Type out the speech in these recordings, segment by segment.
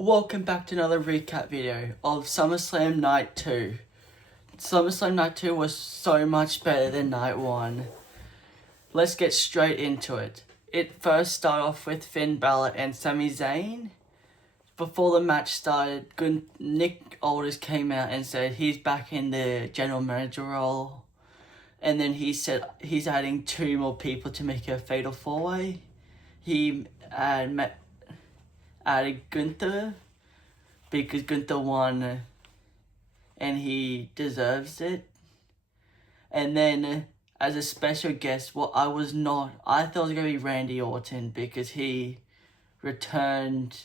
Welcome back to another recap video of Summerslam Night 2. Summerslam Night 2 was so much better than Night 1. Let's get straight into it. It first started off with Finn Balor and Sami Zayn. Before the match started, Nick Aldis came out and said he's back in the general manager role. And then he said he's adding 2 more people to make a fatal 4-way. He added Gunther because Gunther won and he deserves it. And then as a special guest, I thought it was going to be Randy Orton because he returned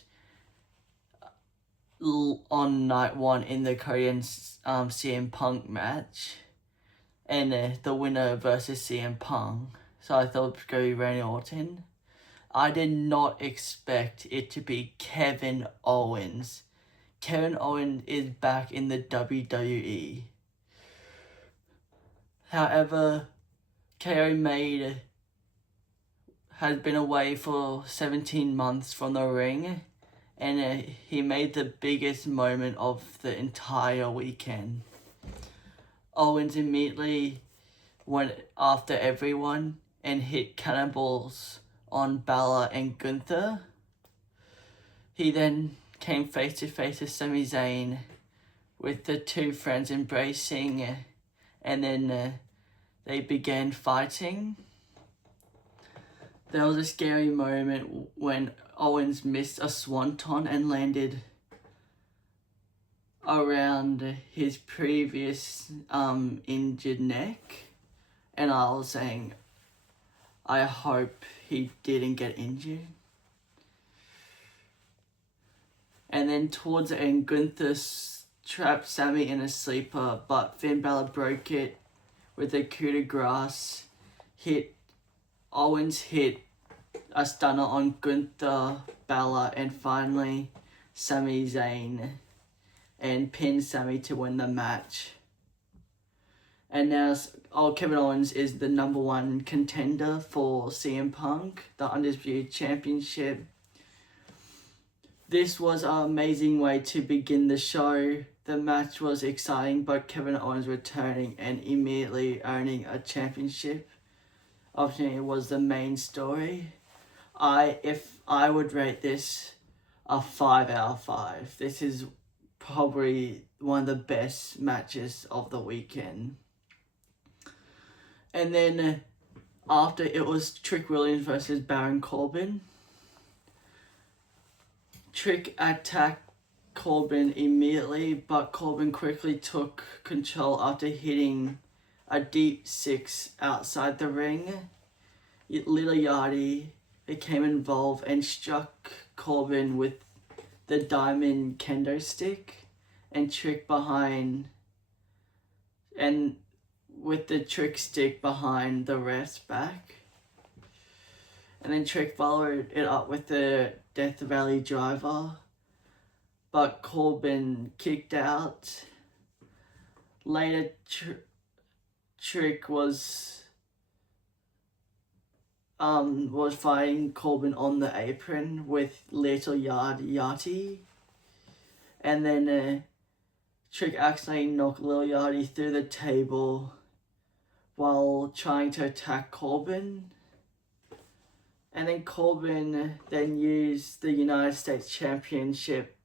on night 1 in the Korean CM Punk match. And the winner versus CM Punk. So I thought it was going to be Randy Orton. I did not expect it to be Kevin Owens. Kevin Owens is back in the WWE. However, KO has been away for 17 months from the ring, and he made the biggest moment of the entire weekend. Owens immediately went after everyone and hit cannonballs on Balor and Gunther. He then came face to face with Sami Zayn with the 2 friends embracing, and then they began fighting. There was a scary moment when Owens missed a swanton and landed around his previous injured neck, and I was saying, I hope he didn't get injured. And then towards the end, Gunther trapped Sami in a sleeper, but Finn Balor broke it with a coup de grace. Owens hit a stunner on Gunther, Balor, and finally Sami Zayn, and pinned Sami to win the match. And now Kevin Owens is the number 1 contender for CM Punk, the Undisputed Championship. This was an amazing way to begin the show. The match was exciting, but Kevin Owens returning and immediately earning a championship opportunity was the main story. If I would rate this a 5 out of 5. This is probably one of the best matches of the weekend. And then after, it was Trick Williams versus Baron Corbin. Trick attacked Corbin immediately, but Corbin quickly took control after hitting a deep 6 outside the ring. Little Yachty became involved and struck Corbin with the diamond kendo stick, and Trick behind, and with the Trick stick behind the ref's back. And then Trick followed it up with the Death Valley driver, but Corbin kicked out. Later, Trick was fighting Corbin on the apron with Little Yachty, and then Trick accidentally knocked Little Yachty through the table while trying to attack Corbin. And then Corbin then used the United States Championship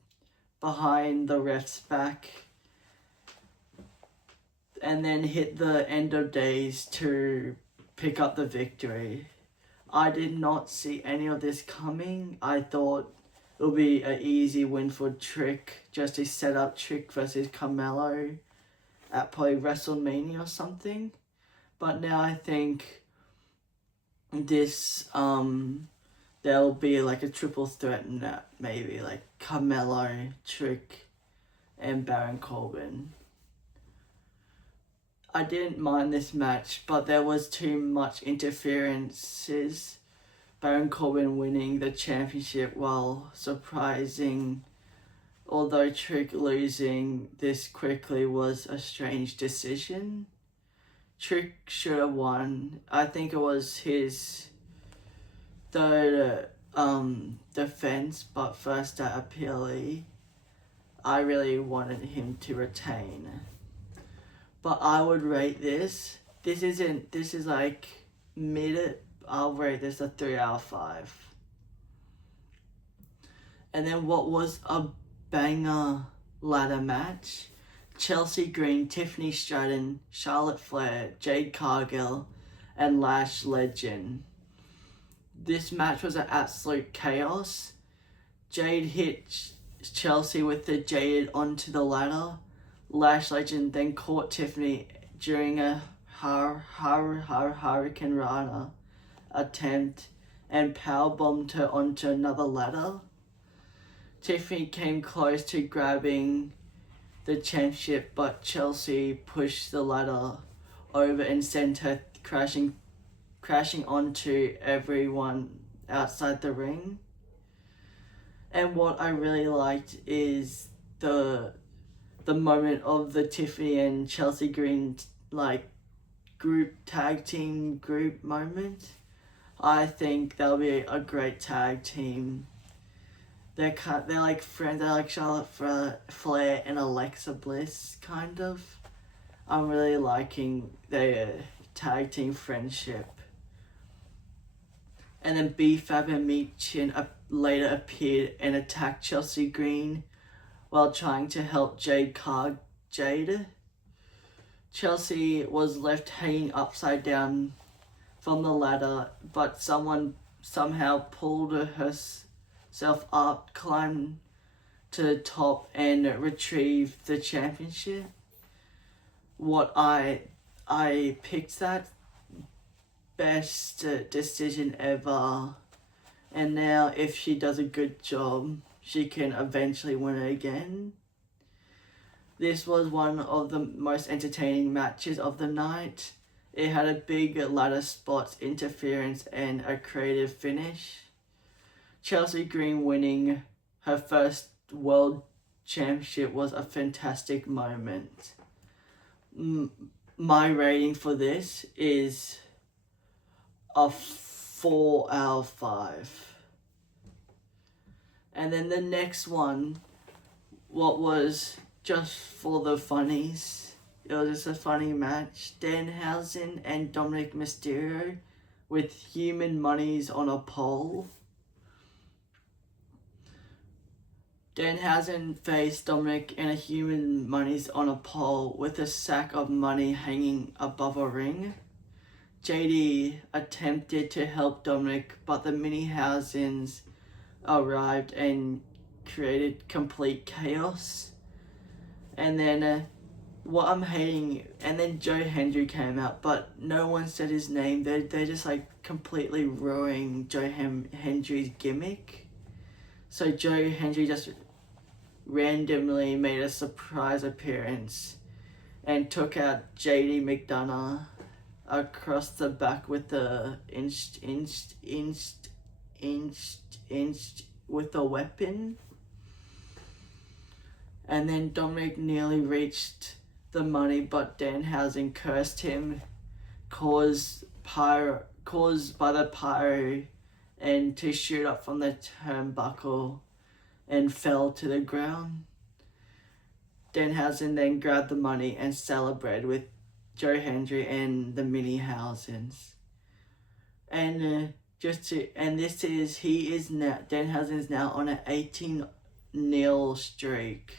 behind the ref's back and then hit the End of Days to pick up the victory. I did not see any of this coming. I thought it would be an easy win for Trick, just to set up Trick versus Carmelo at probably WrestleMania or something. But now I think this there'll be like a triple threat in that, maybe like Carmelo, Trick, and Baron Corbin. I didn't mind this match, but there was too much interferences. Baron Corbin winning the championship while surprising, although Trick losing this quickly was a strange decision. Trick should have won. I think it was his third defense, but first at PLE, I really wanted him to retain. But I would rate this. This is like mid. I'll rate this a 3 out of 5. And then what was a banger ladder match? Chelsea Green, Tiffany Stratton, Charlotte Flair, Jade Cargill, and Lash Legend. This match was an absolute chaos. Jade hit Chelsea with the Jaded onto the ladder. Lash Legend then caught Tiffany during a Hurricane Rana attempt and powerbombed her onto another ladder. Tiffany came close to grabbing the championship, but Chelsea pushed the ladder over and sent her crashing onto everyone outside the ring. And what I really liked is the moment of the Tiffany and Chelsea Green like tag team moment. I think they'll be a great tag team. They're like friends. They're like Charlotte Flair and Alexa Bliss, kind of. I'm really liking their tag team friendship. And then B-Fab and Michin later appeared and attacked Chelsea Green while trying to help Jade. Chelsea was left hanging upside down from the ladder, but someone somehow pulled herself up, climbed to the top, and retrieved the championship. What I picked that best decision ever, and now if she does a good job, she can eventually win it again. This was one of the most entertaining matches of the night. It had a big ladder spots, interference, and a creative finish. Chelsea Green winning her first world championship was a fantastic moment. My rating for this is a 4 out of 5. And then the next one, what was just for the funnies. It was just a funny match. Danhausen and Dominic Mysterio with human monies on a pole. Danhausen faced Dominic and a human monies on a pole with a sack of money hanging above a ring. JD attempted to help Dominic, but the Minihausens arrived and created complete chaos. And then what I'm hating, and then Joe Hendry came out, but no one said his name. They're just like completely ruining Joe Hendry's gimmick. So Joe Hendry just randomly made a surprise appearance and took out JD McDonough across the back with the inched with a weapon. And then Dominic nearly reached the money, but Danhausen cursed him, caused by the pyro, and to shoot up from the turnbuckle and fell to the ground. Danhausen then grabbed the money and celebrated with Joe Hendry and the Minihausens. And Danhausen is now on an 18-0 streak.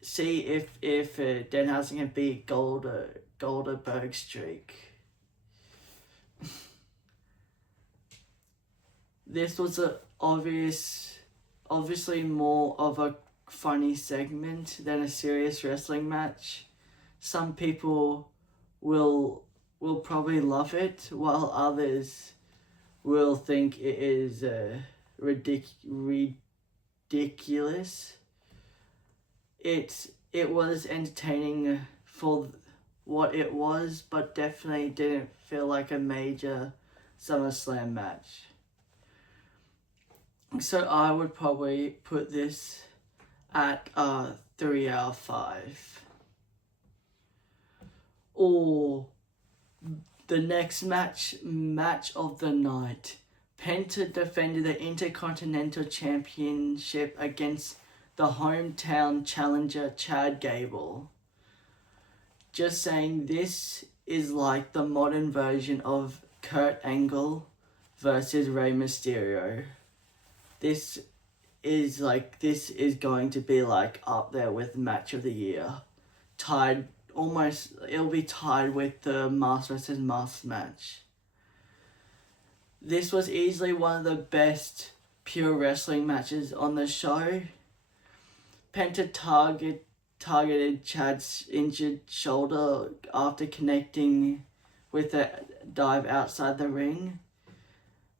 See if Danhausen can beat Goldberg's streak. This was obviously more of a funny segment than a serious wrestling match. Some people will probably love it, while others will think it is ridiculous. It was entertaining for what it was, but definitely didn't feel like a major Summerslam match. So I would probably put this at 3 out of 5. Or The next match of the night. Penta defended the Intercontinental Championship against the hometown challenger Chad Gable. Just saying, this is like the modern version of Kurt Angle versus Rey Mysterio. This is going to be like up there with match of the year. It'll be tied with the Mask vs. Mask match. This was easily one of the best pure wrestling matches on the show. Penta targeted Chad's injured shoulder after connecting with a dive outside the ring.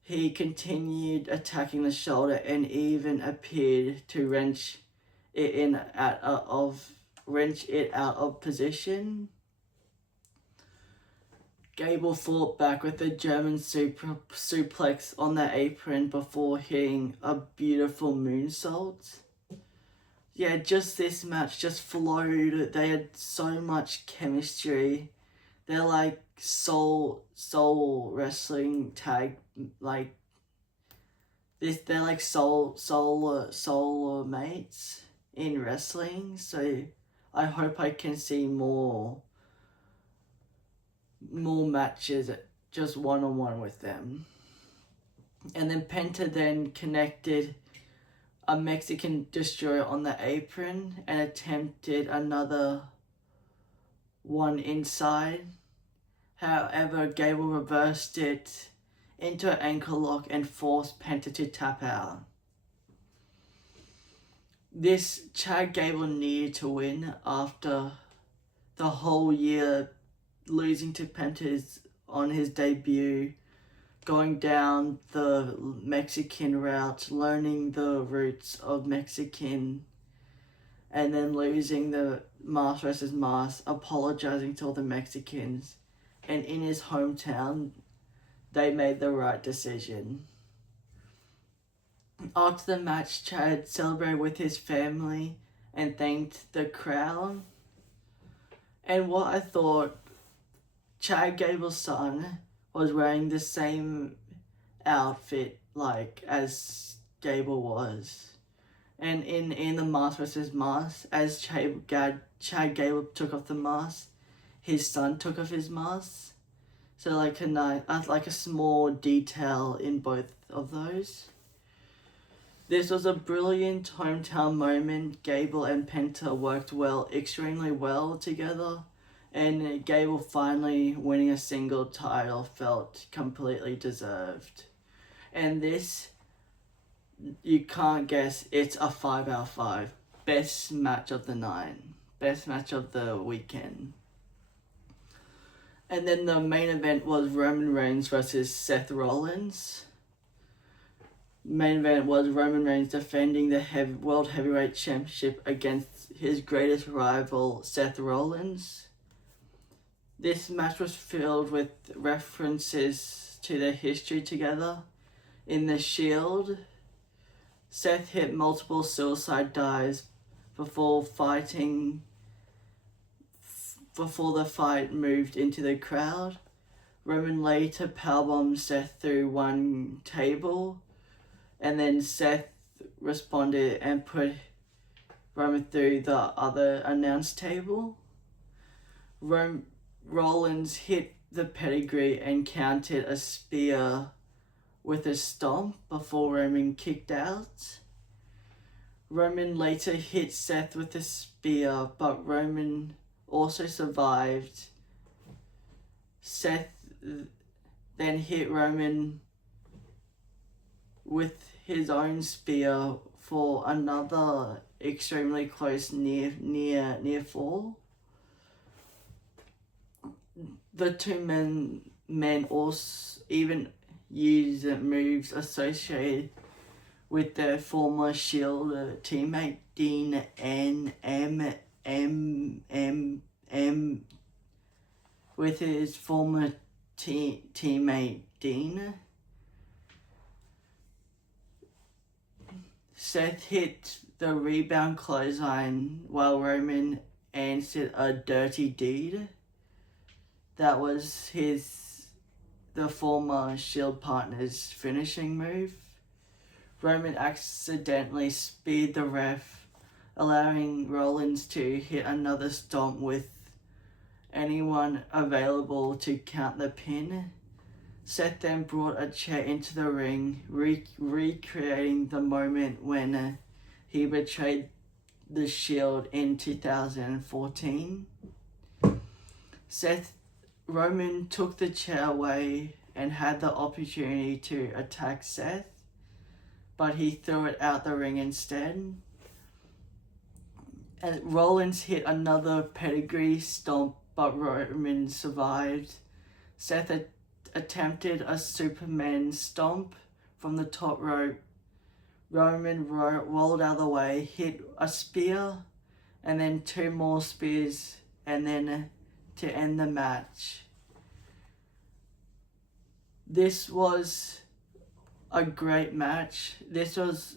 He continued attacking the shoulder and even appeared to wrench it out of position. Gable fought back with a German suplex on the apron before hitting a beautiful moonsault. Yeah, just this match just flowed. They had so much chemistry. They're like soul wrestling tag, like this. They're like soul mates in wrestling. So I hope I can see more matches, just one-on-one with them. And then Penta then connected a Mexican destroyer on the apron and attempted another one inside. However, Gable reversed it into an ankle lock and forced Penta to tap out. This Chad Gable needed to win after the whole year losing to Penta on his debut, going down the Mexican route, learning the roots of Mexican, and then losing the Mask vs. Mask, apologizing to all the Mexicans. And in his hometown, they made the right decision. After the match, Chad celebrated with his family and thanked the crowd. And what I thought, Chad Gable's son was wearing the same outfit as Gable was. And in the Mask vs. Mask, as Chad Gable took off the mask, his son took off his mask. So like a small detail in both of those. This was a brilliant hometown moment. Gable and Penta worked extremely well together. And Gable finally winning a single title felt completely deserved. And this, you can't guess, it's a 5 out of 5. Best match of the night. Best match of the weekend. And then the main event was Roman Reigns versus Seth Rollins. Main event was Roman Reigns defending the World Heavyweight Championship against his greatest rival, Seth Rollins. This match was filled with references to their history together. In the Shield, Seth hit multiple suicide dives before the fight moved into the crowd. Roman later powerbombed Seth through one table, and then Seth responded and put Roman through the other announce table. Rollins hit the pedigree and countered a spear with a stomp before Roman kicked out. Roman later hit Seth with a spear, but Roman also survived. Seth then hit Roman with his own spear for another extremely close near fall. The two men also even used moves associated with their former Shield teammate Dean with his former teammate Dean. Seth hit the rebound clothesline while Roman answered a dirty deed. That was his the former Shield partner's finishing move. Roman accidentally speared the ref, allowing Rollins to hit another stomp with anyone available to count the pin. Seth then brought a chair into the ring, recreating the moment when he betrayed the Shield in 2014. Roman took the chair away and had the opportunity to attack Seth, but he threw it out the ring instead. And Rollins hit another pedigree stomp, but Roman survived. Seth attempted a Superman stomp from the top rope. Roman rolled out of the way, hit a spear, and then 2 more spears, and then to end the match. This was a great match. This was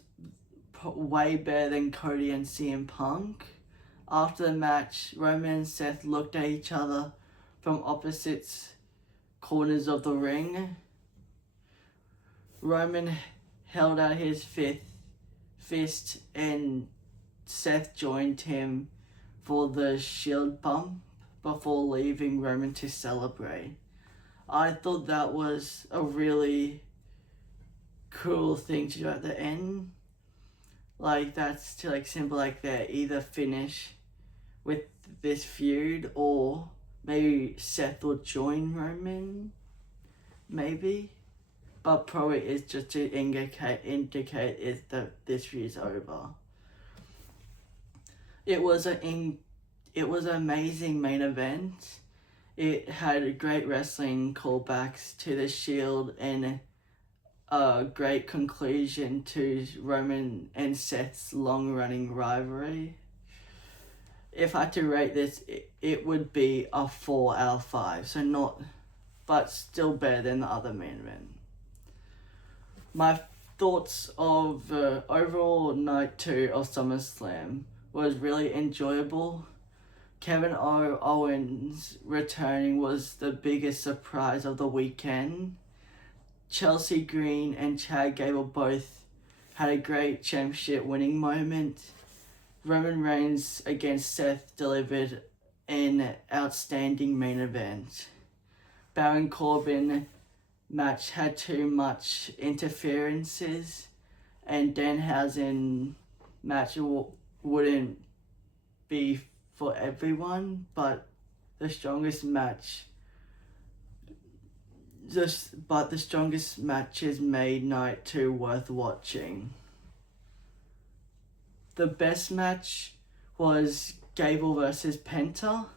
way better than Cody and CM Punk. After the match, Roman and Seth looked at each other from opposite corners of the ring. Roman held out his fist and Seth joined him for the Shield bump before leaving Roman to celebrate. I thought that was a really cool thing to do at the end. Like, that's to simple like that, either finish with this feud or maybe Seth will join Roman, maybe. But probably it's just to indicate is that this feud is over. It was an amazing main event. It had great wrestling callbacks to the Shield and a great conclusion to Roman and Seth's long-running rivalry. If I had to rate this, it would be a 4 out of 5. But still better than the other main event. My thoughts of overall night 2 of SummerSlam was really enjoyable. Kevin Owens returning was the biggest surprise of the weekend. Chelsea Green and Chad Gable both had a great championship winning moment. Roman Reigns against Seth delivered an outstanding main event. Baron Corbin match had too much interferences, and Danhausen match wouldn't be for everyone, but the strongest matches made night 2 worth watching. The best match was Gable versus Penta.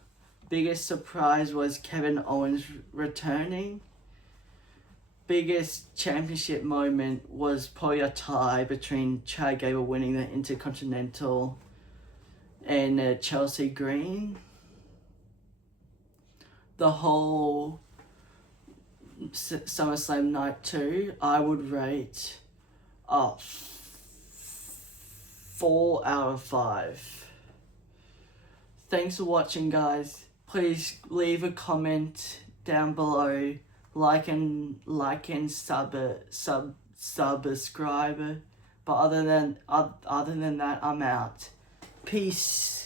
Biggest surprise was Kevin Owens returning. Biggest championship moment was probably a tie between Chad Gable winning the Intercontinental and Chelsea Green. The whole SummerSlam night 2, I would rate 4 out of 5. Thanks for watching, guys. Please leave a comment down below. Like and subscribe. But other than that, I'm out. Peace.